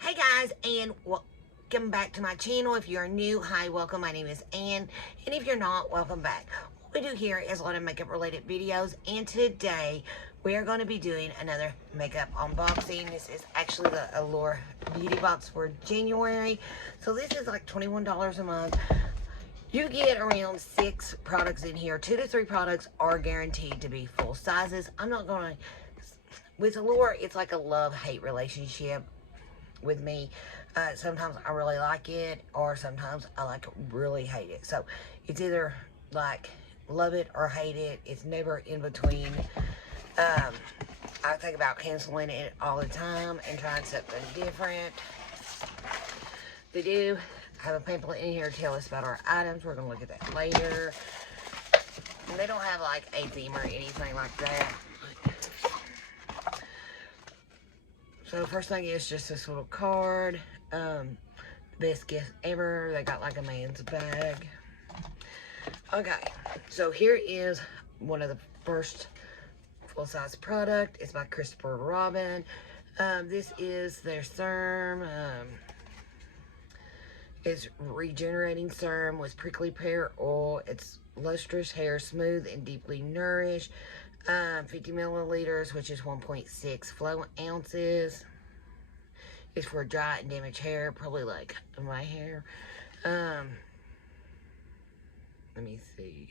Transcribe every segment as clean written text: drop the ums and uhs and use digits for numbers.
Hey guys, and welcome back to my channel. If you're new, hi, welcome. My name is Ann, and if you're not, welcome back. What we do here is a lot of makeup related videos, and today we are going to be doing another makeup unboxing. This is actually the Allure Beauty Box for January. So this is like $21 a month. You get around 6 products in here. 2 to 3 products are guaranteed to be full sizes. I'm not going to, with Allure, it's like a love-hate relationship with me. Sometimes I really like it, or sometimes I like really hate it. So it's either like love it or hate it. It's never in between. I think about canceling it all the time and trying something different. They do have a pamphlet in here to tell us about our items. We're gonna look at that later. And they don't have like a theme or anything like that. So the first thing is just this little card. Best gift ever. They got like a man's bag. Okay, so here is one of the first full-size product. It's by Christopher Robin. This is their serum. It's regenerating serum with prickly pear oil. It's lustrous hair, smooth and deeply nourished. 50 milliliters, which is 1.6 flow ounces. It's for dry and damaged hair, probably like my hair. Let me see.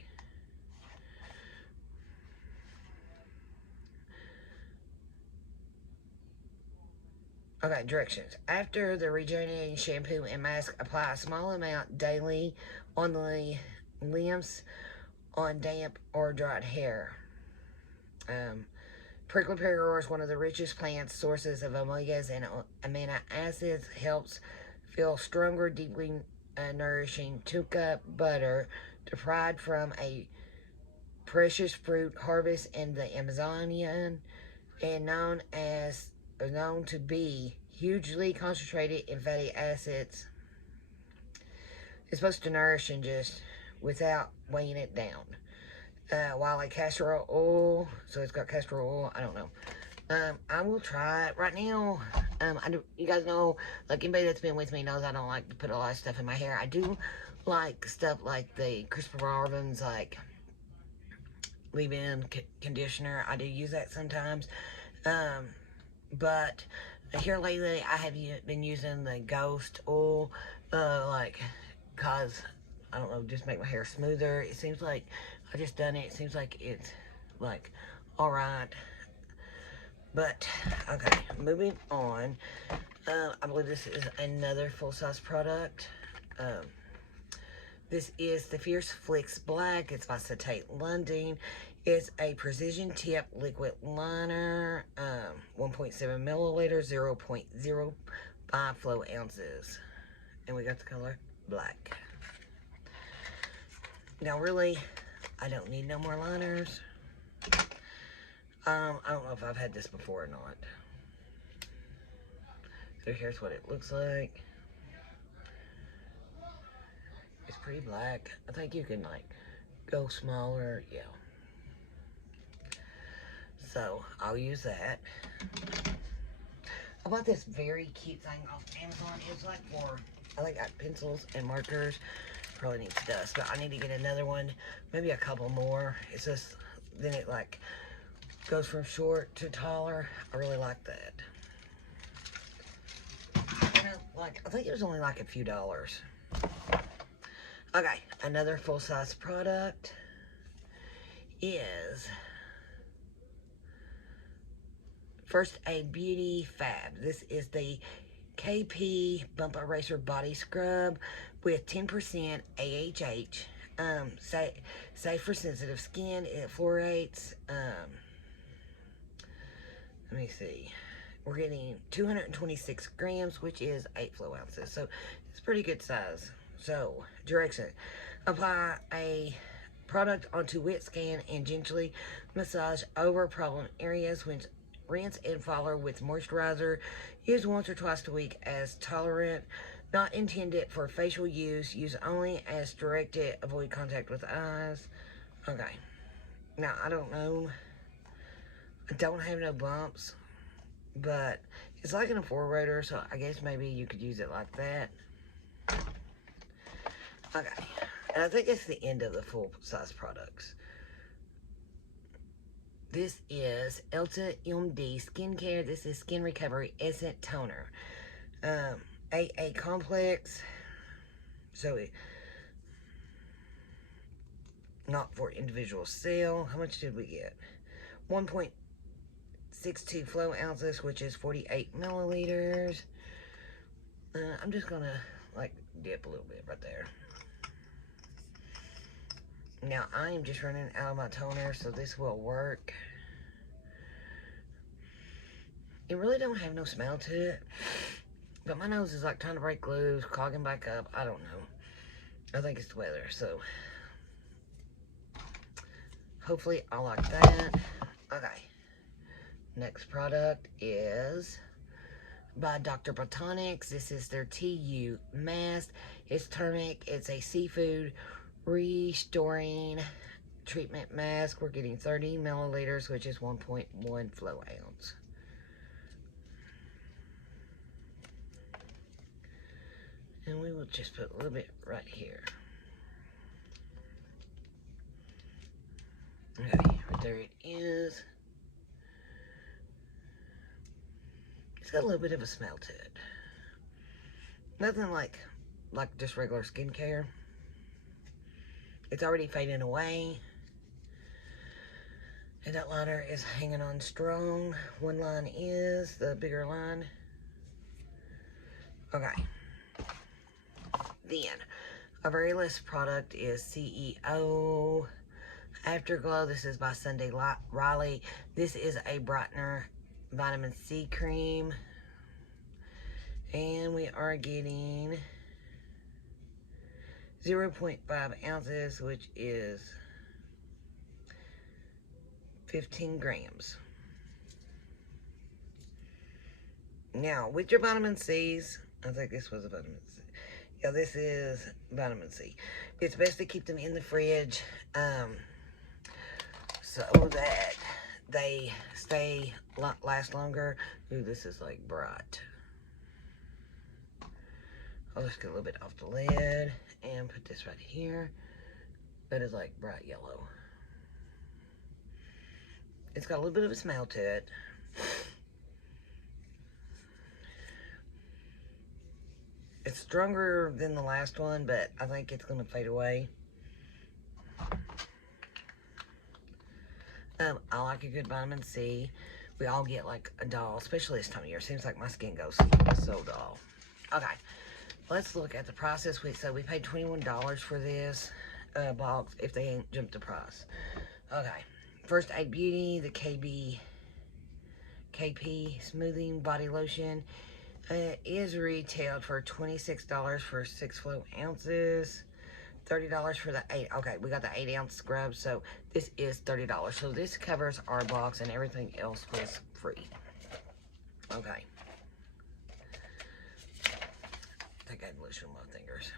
Okay, directions. After the regenerating shampoo and mask, apply a small amount daily on the limbs on damp or dried hair. Prickly pear oil is one of the richest plant sources of omegas and amino acids. Helps feel stronger, deeply nourishing. 2 cup butter, derived from a precious fruit harvest in the Amazonian, and known to be hugely concentrated in fatty acids. It's supposed to nourish and just without weighing it down. While a castor oil, so it's got castor oil, I don't know. I will try it right now. You guys know, like anybody that's been with me knows I don't like to put a lot of stuff in my hair. I do like stuff like the Christopher Robin's like leave-in conditioner. I do use that sometimes. But here lately I have been using the Ghost oil, cause I don't know, just make my hair smoother. It seems like I just done it. It seems like it's like all right. But okay, moving on. I believe this is another full-size product. This is the Fierce Flicks Black. It's by Tate London. It's a precision tip liquid liner. 1.7 milliliters, 0.05 flow ounces. And we got the color black. Now really, I don't need no more liners. I don't know if I've had this before or not. So here's what it looks like. It's pretty black. I think you can like go smaller, yeah. So I'll use that. I bought this very cute thing off Amazon. It's like for, I think I got pencils and markers. Probably needs dust, but I need to get another one, maybe a couple more. It's just, then it like goes from short to taller. I really like that. I think it was only like a few dollars. Okay, another full-size product is First Aid Beauty Fab. This is the KP Bump Eraser Body Scrub with 10% AHH. Safe for sensitive skin. It fluorates. Let me see. We're getting 226 grams, which is 8 flow ounces. So it's pretty good size. So, direction. Apply a product onto wet skin and gently massage over problem areas. When rinse and follow with moisturizer. Use once or twice a week as tolerant. Not intended for facial use. Use only as directed. Avoid contact with eyes. Okay. Now, I don't know. I don't have no bumps. But It's like an evaporator, so I guess maybe you could use it like that. Okay, and I think it's the end of the full-size products. This is Ulta MD Skincare. This is Skin Recovery Essence Toner. AA Complex. So, not for individual sale. How much did we get? 1.62 flow ounces, which is 48 milliliters. I'm just gonna, like, dip a little bit right there. Now, I am just running out of my toner, so this will work. It really don't have no smell to it. But my nose is like trying to break loose, clogging back up. I don't know. I think it's the weather, so hopefully I like that. Okay. Next product is by Dr. Botanics. This is their TU mask. It's turmeric. It's a seafood restoring treatment mask. We're getting 30 milliliters, which is 1.1 flow ounce. And we will just put a little bit right here. Okay, right there it is. It's got a little bit of a smell to it. Nothing like just regular skincare. It's already fading away. And that liner is hanging on strong. One line is the bigger line. Okay. Then, our very last product is CEO Afterglow. This is by Sunday Riley. This is a brightener vitamin C cream. And we are getting 0.5 ounces, which is 15 grams. Now, with your vitamin C's, I think this was a vitamin C. Yeah, this is vitamin C. It's best to keep them in the fridge so that they last longer. Ooh, this is like bright. I'll just get a little bit off the lid and put this right here. That is like bright yellow. It's got a little bit of a smell to it. It's stronger than the last one, but I think it's going to fade away. I like a good vitamin C. We all get like a doll, especially this time of year. Seems like my skin goes so dull. Okay, let's look at the prices. So we paid $21 for this box if they ain't jumped the price. Okay, First Aid Beauty, the KP Smoothing Body Lotion. Is retailed for $26 for 6 flow ounces, $30 for the 8. Okay, we got the 8-ounce scrub, so this is $30. So this covers our box, and everything else was free. Okay. I think I had lotion on my fingers.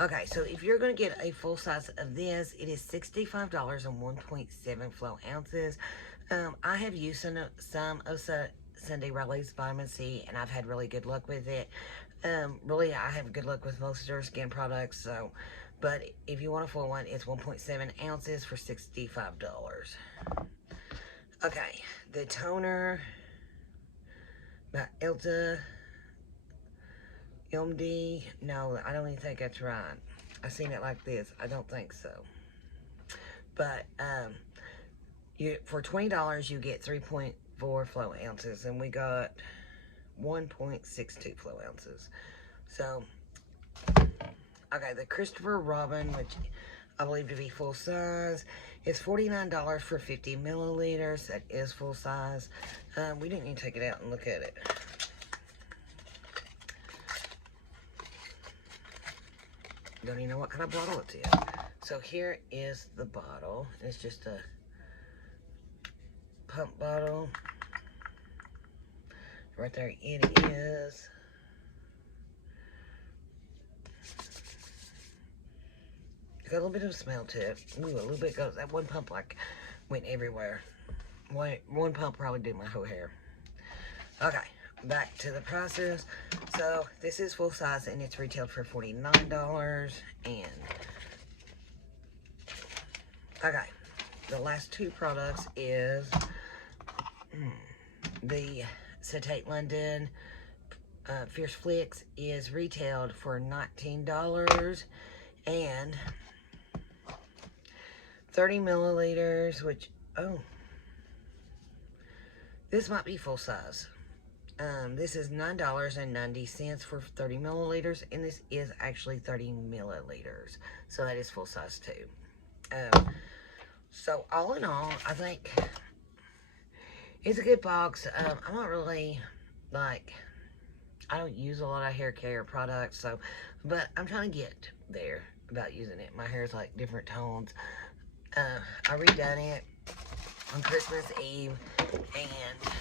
Okay, so if you're going to get a full size of this, it is $65 and 1.7 flow ounces. I have used some of Sunday Riley's vitamin C, and I've had really good luck with it. Really, I have good luck with most of their skin products. So, but if you want a full one, it's 1.7 ounces for $65. Okay, the toner by Ulta MD. No, I don't even think that's right. I seen it like this. I don't think so. But for $20, you get 3.4 flow ounces, and we got 1.62 flow ounces. So, okay, the Christopher Robin, which I believe to be full size, is $49 for 50 milliliters. That is full size. We didn't even take it out and look at it. Don't even know what kind of bottle it's in. So here is the bottle. It's just a pump bottle. Right there it is. It's got a little bit of a smell to it. Ooh, a little bit goes. That one pump like went everywhere. One pump probably did my whole hair. Okay, back to the prices. So this is full size and it's retailed for $49. And okay, the last two products is the Acetate London Fierce Flicks is retailed for $19, and 30 milliliters, which, oh, this might be full size. This is $9.90 for 30 milliliters, and this is actually 30 milliliters, so that is full size too. So all in all, I think it's a good box. I'm not really, like, I don't use a lot of hair care products, so, but I'm trying to get there about using it. My hair's like different tones. I redone it on Christmas Eve, and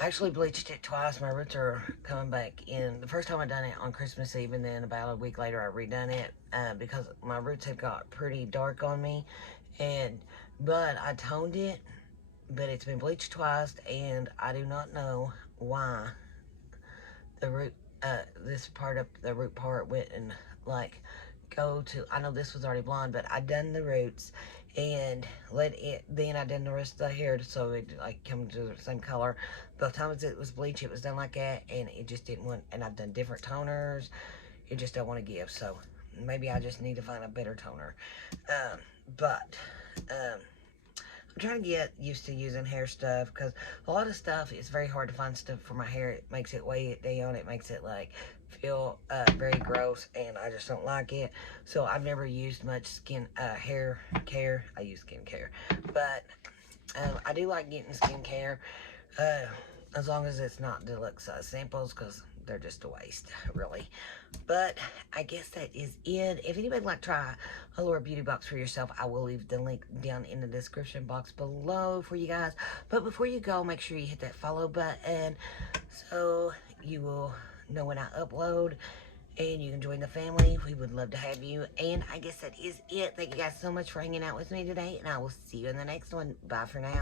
I actually bleached it twice. My roots are coming back in. The first time I done it on Christmas Eve, and then about a week later I redone it because my roots had got pretty dark on me, but I toned it, but it's been bleached twice, and I do not know why the root, this part of the root part went and like go to, I know this was already blonde, but I done the roots and then I done the rest of the hair so it like come to the same color. Both times it was bleach, it was done like that, and it just didn't want, and I've done different toners, it just don't want to give, so maybe I just need to find a better toner. I'm trying to get used to using hair stuff, because a lot of stuff is very hard to find stuff for my hair. It makes it weigh it down. It makes it like feel very gross, and I just don't like it. So I've never used much hair care. I use skincare, but I do like getting skincare as long as it's not deluxe size samples, because they're just a waste, really. But I guess that is it. If anybody would like to try Allure Beauty Box for yourself, I will leave the link down in the description box below for you guys. But before you go, make sure you hit that follow button so you will know when I upload, and you can join the family. We would love to have you. And I guess that is it. Thank you guys so much for hanging out with me today, and I will see you in the next one. Bye for now.